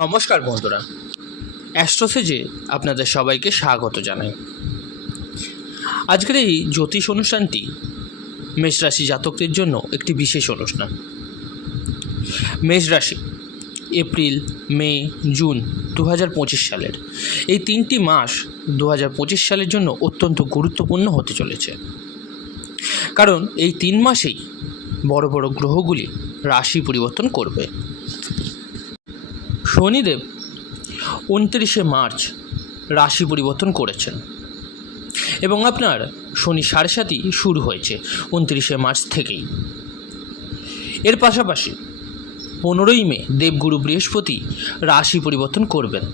নমস্কার বন্ধুরা, অ্যাস্ট্রোসেজে আপনাদের সবাইকে স্বাগত জানাই। আজকের এই জ্যোতিষ অনুষ্ঠানটি মেষ রাশি জাতকদের জন্য একটি বিশেষ অনুষ্ঠান। মেষ রাশি এপ্রিল, মে, জুন 2025 সালের এই 3টি মাস 2025 সালের জন্য অত্যন্ত গুরুত্বপূর্ণ হতে চলেছে। কারণ এই 3 মাসেই বড় বড় গ্রহগুলি রাশি পরিবর্তন করবে। শনিদেব 29শে মার্চ রাশি পরিবর্তন করেছেন এবং আপনার শনি 7.5 শুরু হয়েছে 29শে মার্চ থেকেই। এর পাশাপাশি 15ই মে দেবগুরু বৃহস্পতি রাশি পরিবর্তন করবেন,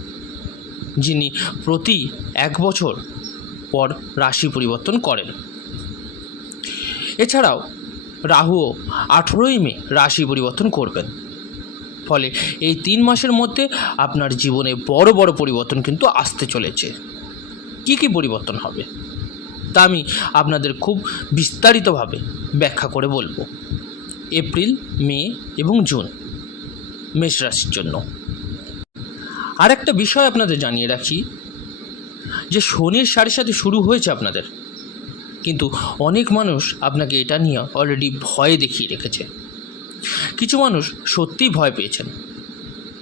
যিনি প্রতি 1 বছর পর রাশি পরিবর্তন করেন। এছাড়াও রাহুও 18ই মে রাশি পরিবর্তন করবেন। ফলে এই 3 মাসের মধ্যে আপনার জীবনে বড় বড় পরিবর্তন কিন্তু আসতে চলেছে। কি কি পরিবর্তন হবে তা আমি আপনাদের খুব বিস্তারিতভাবে ব্যাখ্যা করে বলবো। এপ্রিল, মে এবং জুন মেষ রাশির জন্য। আর একটা বিষয় আপনাদের জানিয়ে রাখি যে শনির 7.5 শুরু হয়েছে আপনাদের, কিন্তু অনেক মানুষ আপনাকে এটা নিয়ে অলরেডি ভয় দেখিয়ে রেখেছে। কিছু মানুষ সত্যিই ভয় পেয়েছেন,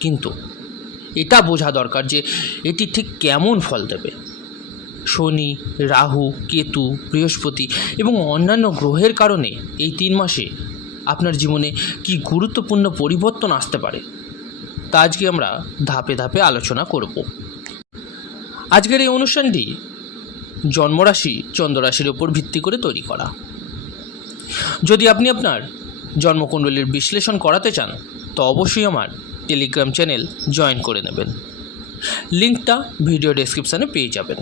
কিন্তু এটা বোঝা দরকার যে এটি ঠিক কেমন ফল দেবে। শনি, রাহু, কেতু, বৃহস্পতি এবং অন্যান্য গ্রহের কারণে এই 3 মাসে আপনার জীবনে কি গুরুত্বপূর্ণ পরিবর্তন আসতে পারে তা আজকে আমরা ধাপে ধাপে আলোচনা করব। আজকের এই অনুষ্ঠানটি জন্মরাশি চন্দ্ররাশির ওপর ভিত্তি করে তৈরি করা। যদি আপনি আপনার জন্মকুণ্ডলীর বিশ্লেষণ করাতে চান তো অবশ্যই আমার টেলিগ্রাম চ্যানেল জয়েন করে নেবেন। লিঙ্কটা ভিডিও ডেসক্রিপশানে পেয়ে যাবেন।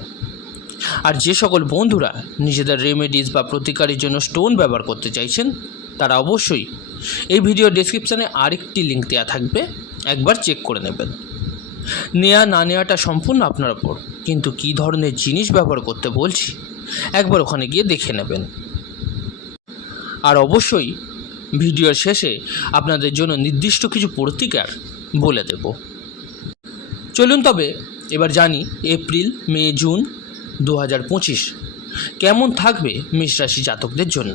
আর যে সকল বন্ধুরা নিজেদের রেমেডিস বা প্রতিকারের জন্য স্টোন ব্যবহার করতে চাইছেন তারা অবশ্যই এই ভিডিও ডেসক্রিপশানে আরেকটি লিঙ্ক দেওয়া থাকবে, একবার চেক করে নেবেন। নেওয়া না নেওয়াটা সম্পূর্ণ আপনার ওপর, কিন্তু কী ধরনের জিনিস ব্যবহার করতে বলছি একবার ওখানে গিয়ে দেখে নেবেন। আর অবশ্যই ভিডিওর শেষে আপনাদের জন্য নির্দিষ্ট কিছু প্রতিকার বলে দেব। চলুন তবে এবার জানি এপ্রিল, মে, জুন 2025 কেমন থাকবে মেষ রাশি জাতকদের জন্য।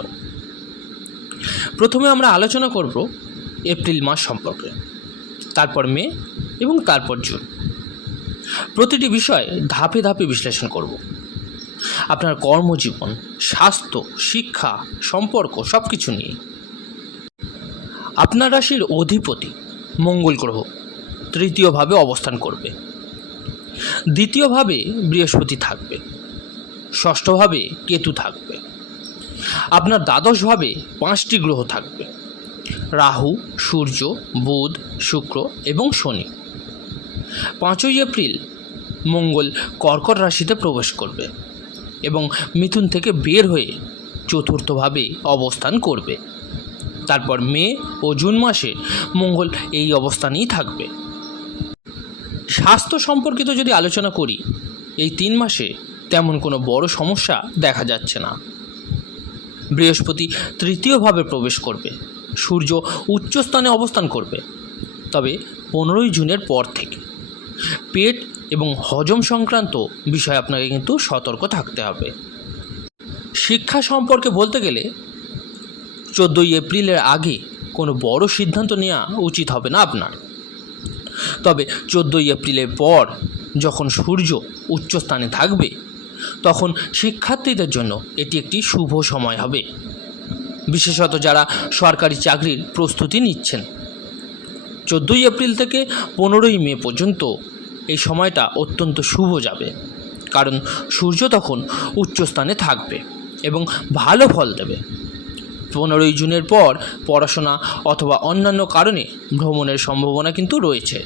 প্রথমে আমরা আলোচনা করব এপ্রিল মাস সম্পর্কে, তারপর মে এবং তারপর জুন। প্রতিটি বিষয় ধাপে ধাপে বিশ্লেষণ করব। আপনার কর্মজীবন, স্বাস্থ্য, শিক্ষা, সম্পর্ক সব কিছু নিয়ে। আপনার রাশির অধিপতি মঙ্গল গ্রহ 3য় ভাবে অবস্থান করবে, 2য় ভাবে বৃহস্পতি থাকবে, 6ষ্ঠ ভাবে কেতু থাকবে। আপনার 12শ ভাবে 5টি গ্রহ থাকবে: রাহু, সূর্য, বুধ, শুক্র এবং শনি। 5ই এপ্রিল মঙ্গল কর্কট রাশিতে প্রবেশ করবে এবং মিথুন থেকে বের হয়ে 4র্থ ভাবে অবস্থান করবে। তারপর মে ও জুন মাসে মঙ্গল এই অবস্থানেই থাকবে। স্বাস্থ্য সম্পর্কিত যদি আলোচনা করি, এই 3 মাসে তেমন কোনো বড় সমস্যা দেখা যাচ্ছে না। বৃহস্পতি 3য় ভাবে প্রবেশ করবে, সূর্য উচ্চস্থানে অবস্থান করবে। তবে 15ই জুনের পর থেকে পেট এবং হজম সংক্রান্ত বিষয়ে আপনাকে কিন্তু সতর্ক থাকতে হবে। শিক্ষা সম্পর্কে বলতে গেলে 14ই এপ্রিলের আগে কোনো বড় সিদ্ধান্ত নেওয়া উচিত হবে না আপনার। তবে 14ই এপ্রিলের পর যখন সূর্য উচ্চস্থানে থাকবে তখন শিক্ষার্থীদের জন্য এটি একটি শুভ সময় হবে, বিশেষত যারা সরকারি চাকরির প্রস্তুতি নিচ্ছেন। 14ই এপ্রিল থেকে 15ই মে পর্যন্ত এই সময়টা অত্যন্ত শুভ যাবে, কারণ সূর্য তখন উচ্চস্থানে থাকবে এবং ভালো ফল দেবে। 15ই জুনের পর পড়াশোনা অথবা অন্যান্য কারণে ভ্রমণের সম্ভাবনা কিন্তু রয়েছে।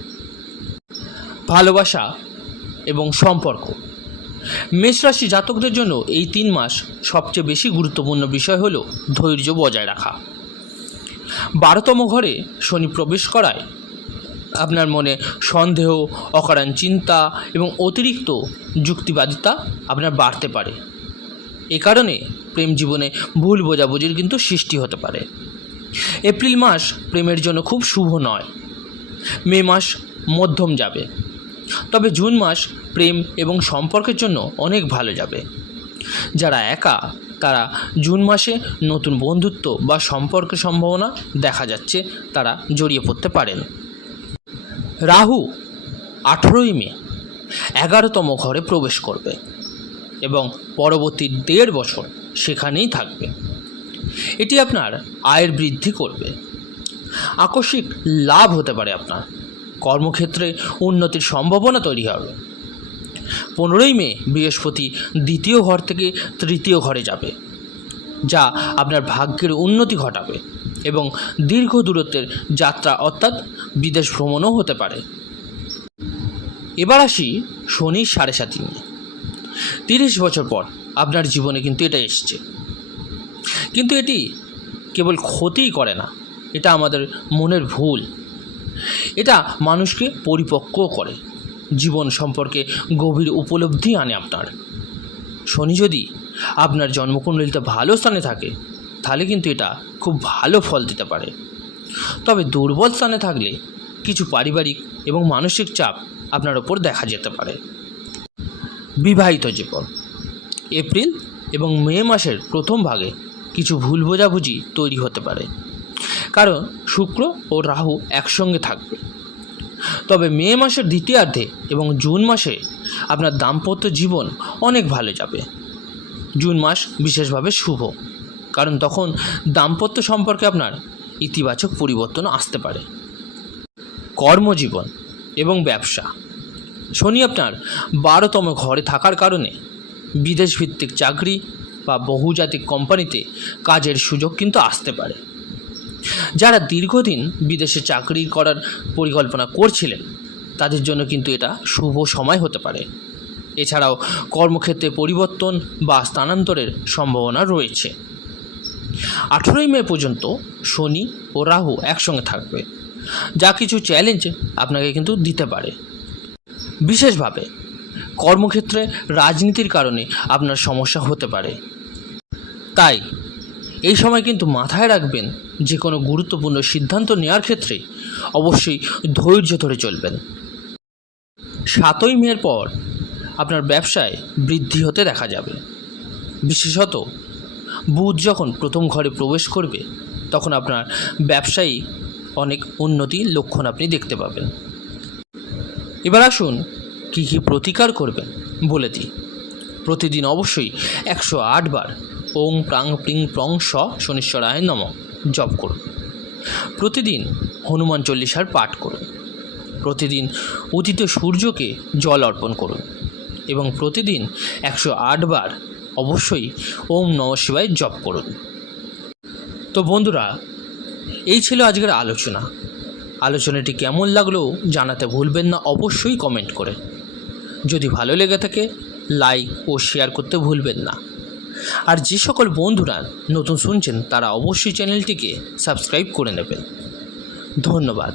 ভালোবাসা এবং সম্পর্ক। মেষ রাশি জাতকদের জন্য এই 3 মাস সবচেয়ে বেশি গুরুত্বপূর্ণ বিষয় হলো ধৈর্য বজায় রাখা। 12তম ঘরে শনি প্রবেশ করায় আপনার মনে সন্দেহ, অকারণ চিন্তা এবং অতিরিক্ত যুক্তিবাদিতা আপনার বাড়তে পারে। এ কারণে প্রেম জীবনে ভুল বোঝাবুঝির কিন্তু সৃষ্টি হতে পারে। এপ্রিল মাস প্রেমের জন্য খুব শুভ নয়। মে মাস মধ্যম যাবে। তবে জুন মাস প্রেম এবং সম্পর্কের জন্য অনেক ভালো যাবে। যারা একা তারা জুন মাসে নতুন বন্ধুত্ব বা সম্পর্কের সম্ভাবনা দেখা যাচ্ছে, তারা জড়িয়ে পড়তে পারেন। রাহু 18ই মে 11তম ঘরে প্রবেশ করবে এবং পরবর্তী 1.5 বছর সেখানেই থাকবে। এটি আপনার আয়ের বৃদ্ধি করবে, আকস্মিক লাভ হতে পারে, আপনার কর্মক্ষেত্রে উন্নতির সম্ভাবনা তৈরি হবে। 15ই মে বৃহস্পতি 2য় ঘর থেকে 3য় ঘরে যাবে, যা আপনার ভাগ্যের উন্নতি ঘটাবে এবং দীর্ঘ দূরত্বের যাত্রা অর্থাৎ বিদেশ ভ্রমণও হতে পারে। এবার আসি শনির 7.5 নিয়ে। 30 বছর পর আপনার জীবনে কিন্তু এটা এসছে, কিন্তু এটি কেবল ক্ষতিই করে না, এটা আমাদের মনের ভুল। এটা মানুষকে পরিপক্ক করে, জীবন সম্পর্কে গভীর উপলব্ধি আনে আপনার। শনি যদি আপনার জন্মকুণ্ডলিতে ভালো স্থানে থাকে তাহলে কিন্তু এটা খুব ভালো ফল দিতে পারে। তবে দুর্বল স্থানে থাকলে কিছু পারিবারিক এবং মানসিক চাপ আপনার ওপর দেখা যেতে পারে। বিবাহিত জীবন এপ্রিল এবং মে মাসের প্রথম ভাগে কিছু ভুল বোঝাবুঝি তৈরি হতে পারে, কারণ শুক্র ও রাহু একসঙ্গে থাকবে। তবে মে মাসের দ্বিতীয়ার্ধে এবং জুন মাসে আপনার দাম্পত্য জীবন অনেক ভালো যাবে। জুন মাস বিশেষভাবে শুভ, কারণ তখন দাম্পত্য সম্পর্কে আপনার ইতিবাচক পরিবর্তন আসতে পারে। কর্মজীবন এবং ব্যবসা শনি আপনার 12তম ঘরে থাকার কারণে বিদেশ ভিত্তিক চাকরি বা বহুজাতিক কোম্পানিতে কাজের সুযোগ কিন্তু আসতে পারে। যারা দীর্ঘদিন বিদেশে চাকরি করার পরিকল্পনা করছিলেন তাদের জন্য কিন্তু এটা শুভ সময় হতে পারে। এছাড়াও কর্মক্ষেত্রে পরিবর্তন বা স্থানান্তরের সম্ভাবনা রয়েছে। 18ই মে পর্যন্ত শনি ও রাহু একসঙ্গে থাকবে, যা কিছু চ্যালেঞ্জ আপনাকে কিন্তু দিতে পারে। বিশেষভাবে কর্মক্ষেত্রে রাজনীতির কারণে আপনার সমস্যা হতে পারে, তাই এই সময় কিন্তু মাথায় রাখবেন যে কোনো গুরুত্বপূর্ণ সিদ্ধান্ত নেওয়ার ক্ষেত্রে অবশ্যই ধৈর্য ধরে চলবেন। 7ই মের পর আপনার ব্যবসায় বৃদ্ধি হতে দেখা যাবে। বিশেষত বুধ যখন প্রথম ঘরে প্রবেশ করবে তখন আপনার ব্যবসায়ী অনেক উন্নতির লক্ষণ আপনি দেখতে পাবেন। এবার আসুন কী কী প্রতিকার করবেন বলে দিই। প্রতিদিন অবশ্যই 108 বার ওং প্রাং প্রিং প্রং স শনিশ্বরায় নমঃ জপ করুন। প্রতিদিন হনুমান চল্লিশার পাঠ করুন। প্রতিদিন উদিত সূর্যকে জল অর্পণ করুন এবং প্রতিদিন 108 বার অবশ্যই ওম নমঃ শিবায় জপ করুন। তো বন্ধুরা, এই ছিল আজকের আলোচনাটি কেমন লাগলো জানাতে ভুলবেন না, অবশ্যই কমেন্ট করে। যদি ভালো লেগে থাকে লাইক ও শেয়ার করতে ভুলবেন না। আর যে সকল বন্ধুরা নতুন শুনছেন তারা অবশ্যই চ্যানেলটিকে সাবস্ক্রাইব করে নেবেন। ধন্যবাদ।